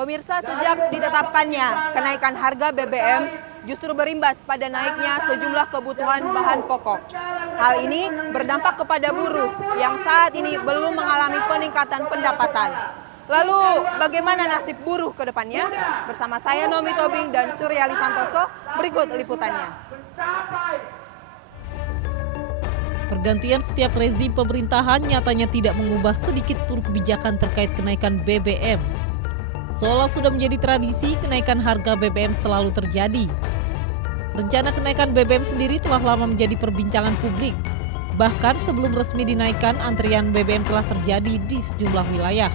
Pemirsa, sejak ditetapkannya kenaikan harga BBM justru berimbas pada naiknya sejumlah kebutuhan bahan pokok. Hal ini berdampak kepada buruh yang saat ini belum mengalami peningkatan pendapatan. Lalu bagaimana nasib buruh ke depannya? Bersama saya Nomi Tobing dan Suryali Santoso, berikut liputannya. Pergantian setiap rezim pemerintahan nyatanya tidak mengubah sedikit pun kebijakan terkait kenaikan BBM. Seolah sudah menjadi tradisi, kenaikan harga BBM selalu terjadi. Rencana kenaikan BBM sendiri telah lama menjadi perbincangan publik. Bahkan sebelum resmi dinaikkan, antrian BBM telah terjadi di sejumlah wilayah.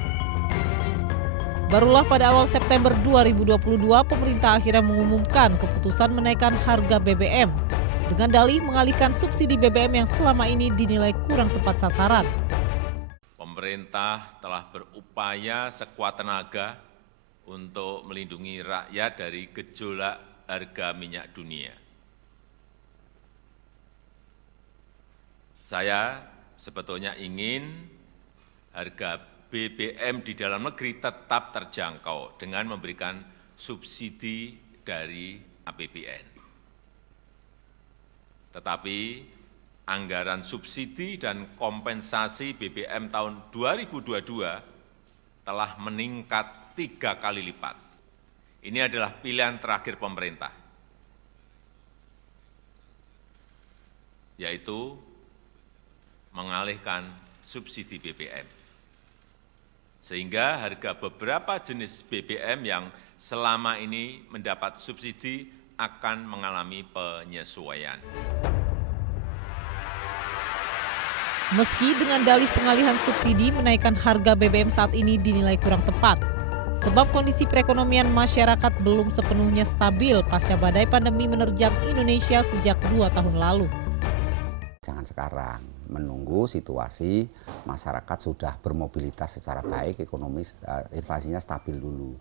Barulah pada awal September 2022, pemerintah akhirnya mengumumkan keputusan menaikkan harga BBM dengan dalih mengalihkan subsidi BBM yang selama ini dinilai kurang tepat sasaran. Pemerintah telah berupaya sekuat tenaga untuk melindungi rakyat dari gejolak harga minyak dunia. Saya sebetulnya ingin harga BBM di dalam negeri tetap terjangkau dengan memberikan subsidi dari APBN. Tetapi anggaran subsidi dan kompensasi BBM tahun 2022 telah meningkat 3 kali lipat. Ini adalah pilihan terakhir pemerintah, yaitu mengalihkan subsidi BBM. Sehingga harga beberapa jenis BBM yang selama ini mendapat subsidi akan mengalami penyesuaian. Meski dengan dalih pengalihan subsidi, menaikkan harga BBM saat ini dinilai kurang tepat. Sebab kondisi perekonomian masyarakat belum sepenuhnya stabil pasca badai pandemi menerjang Indonesia sejak 2 tahun lalu. Jangan sekarang, menunggu situasi masyarakat sudah bermobilitas secara baik, ekonomi inflasinya stabil dulu.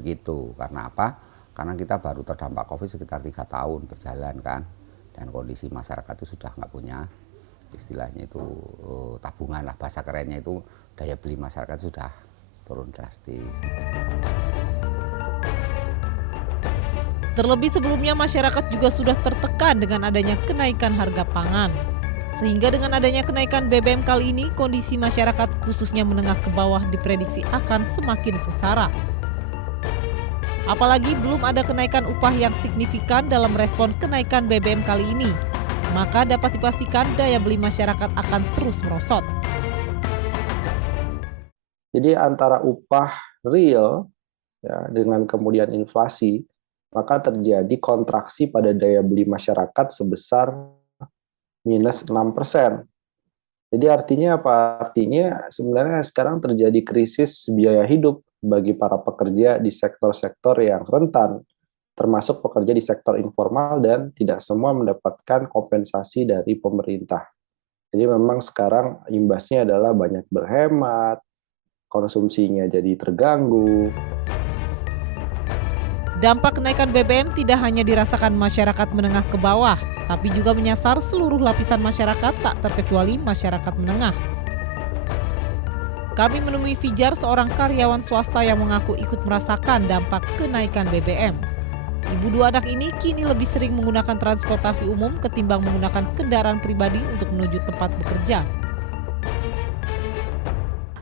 Begitu, karena apa? Karena kita baru terdampak COVID sekitar 3 tahun berjalan kan. Dan kondisi masyarakat itu sudah nggak punya, istilahnya itu tabungan lah, bahasa kerennya itu daya beli masyarakat sudah turun drastis. Terlebih sebelumnya masyarakat juga sudah tertekan dengan adanya kenaikan harga pangan. Sehingga dengan adanya kenaikan BBM kali ini, kondisi masyarakat khususnya menengah ke bawah diprediksi akan semakin sengsara. Apalagi belum ada kenaikan upah yang signifikan dalam respon kenaikan BBM kali ini, maka dapat dipastikan daya beli masyarakat akan terus merosot. Jadi antara upah real ya, dengan kemudian inflasi, maka terjadi kontraksi pada daya beli masyarakat sebesar minus 6%. Jadi artinya apa? Artinya sebenarnya sekarang terjadi krisis biaya hidup bagi para pekerja di sektor-sektor yang rentan, termasuk pekerja di sektor informal dan tidak semua mendapatkan kompensasi dari pemerintah. Jadi memang sekarang imbasnya adalah banyak berhemat, konsumsinya jadi terganggu. Dampak kenaikan BBM tidak hanya dirasakan masyarakat menengah ke bawah, tapi juga menyasar seluruh lapisan masyarakat tak terkecuali masyarakat menengah. Kami menemui Fijar, seorang karyawan swasta yang mengaku ikut merasakan dampak kenaikan BBM. Ibu 2 anak ini kini lebih sering menggunakan transportasi umum ketimbang menggunakan kendaraan pribadi untuk menuju tempat bekerja.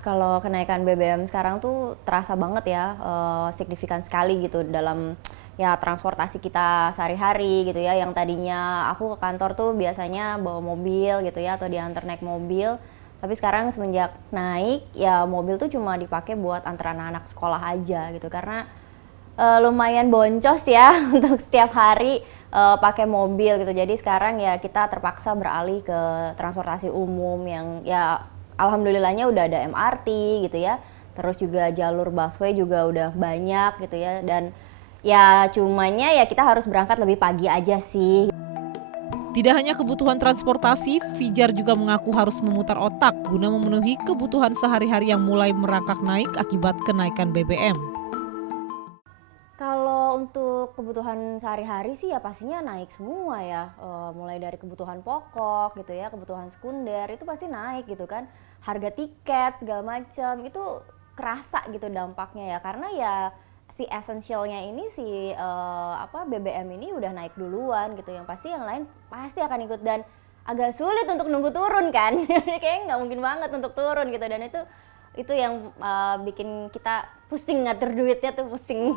Kalau kenaikan BBM sekarang tuh terasa banget ya, signifikan sekali gitu dalam ya transportasi kita sehari-hari gitu ya. Yang tadinya aku ke kantor tuh biasanya bawa mobil gitu ya, atau diantar naik mobil. Tapi sekarang semenjak naik ya mobil tuh cuma dipakai buat antar anak-anak sekolah aja gitu. Karena lumayan boncos ya untuk setiap hari pakai mobil gitu. Jadi sekarang ya kita terpaksa beralih ke transportasi umum yang ya alhamdulillahnya udah ada MRT gitu ya. Terus juga jalur busway juga udah banyak gitu ya. Dan ya cumanya ya kita harus berangkat lebih pagi aja sih. Tidak hanya kebutuhan transportasi, Fijar juga mengaku harus memutar otak guna memenuhi kebutuhan sehari-hari yang mulai merangkak naik akibat kenaikan BBM. Kalau untuk kebutuhan sehari-hari sih ya pastinya naik semua ya, mulai dari kebutuhan pokok gitu ya, kebutuhan sekunder itu pasti naik gitu kan. Harga tiket segala macam itu kerasa gitu dampaknya ya, karena ya si esensialnya ini BBM ini udah naik duluan gitu, yang pasti yang lain pasti akan ikut dan agak sulit untuk nunggu turun kan. Kayaknya nggak mungkin banget untuk turun gitu, dan itu yang bikin kita pusing ngatur duitnya tuh pusing.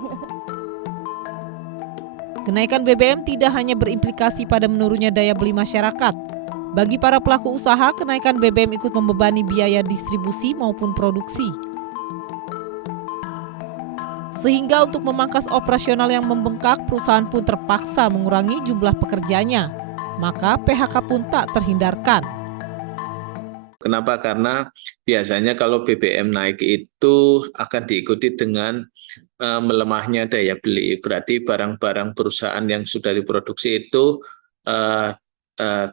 Kenaikan BBM tidak hanya berimplikasi pada menurunnya daya beli masyarakat. Bagi para pelaku usaha, kenaikan BBM ikut membebani biaya distribusi maupun produksi. Sehingga untuk memangkas operasional yang membengkak, perusahaan pun terpaksa mengurangi jumlah pekerjanya. Maka PHK pun tak terhindarkan. Kenapa? Karena biasanya kalau BBM naik itu akan diikuti dengan melemahnya daya beli. Berarti barang-barang perusahaan yang sudah diproduksi itu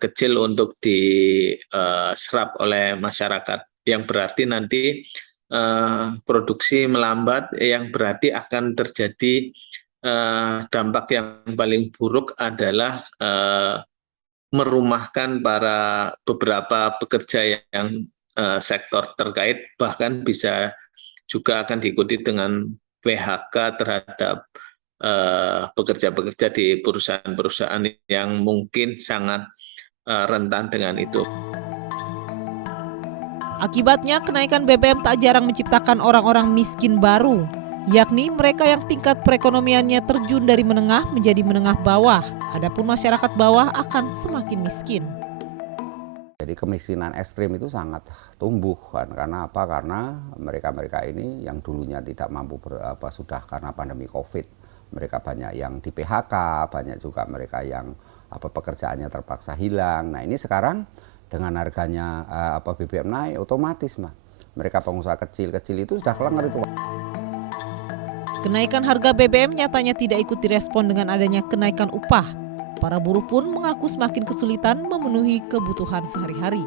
kecil untuk diserap oleh masyarakat. Yang berarti nanti produksi melambat, yang berarti akan terjadi dampak yang paling buruk adalah merumahkan para beberapa pekerja yang sektor terkait, bahkan bisa juga akan diikuti dengan PHK terhadap pekerja-pekerja di perusahaan-perusahaan yang mungkin sangat rentan dengan itu. Akibatnya, kenaikan BBM tak jarang menciptakan orang-orang miskin baru, yakni mereka yang tingkat perekonomiannya terjun dari menengah menjadi menengah bawah. Adapun masyarakat bawah akan semakin miskin. Jadi kemiskinan ekstrim itu sangat tumbuh kan, karena apa? Karena mereka-mereka ini yang dulunya tidak mampu sudah karena pandemi Covid, mereka banyak yang di PHK, banyak juga mereka yang pekerjaannya terpaksa hilang. Nah ini sekarang dengan harganya BBM naik, otomatis mereka pengusaha kecil-kecil itu sudah kelengar itu. Kenaikan harga BBM nyatanya tidak ikut direspon dengan adanya kenaikan upah. Para buruh pun mengaku semakin kesulitan memenuhi kebutuhan sehari-hari.